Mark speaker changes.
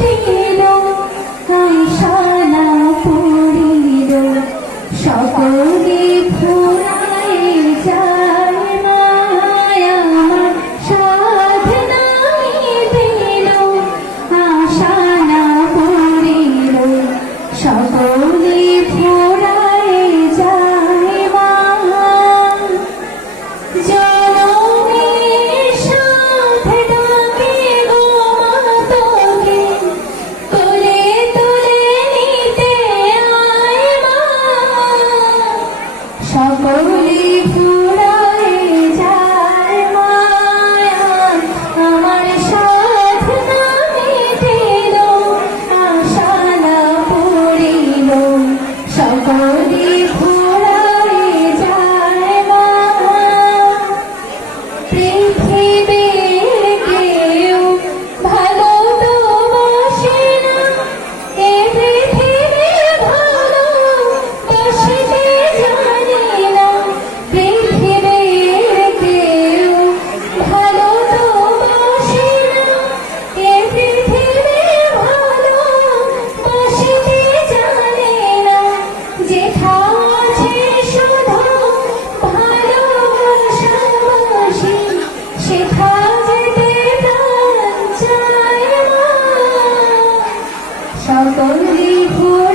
Speaker 1: Thank you. সকলে পুরায় যায় মায়া। আমার সাধনা মেটেল আশা না পড়িল। সকলে পুরায় যায় মায়া। পৃথিবী সকল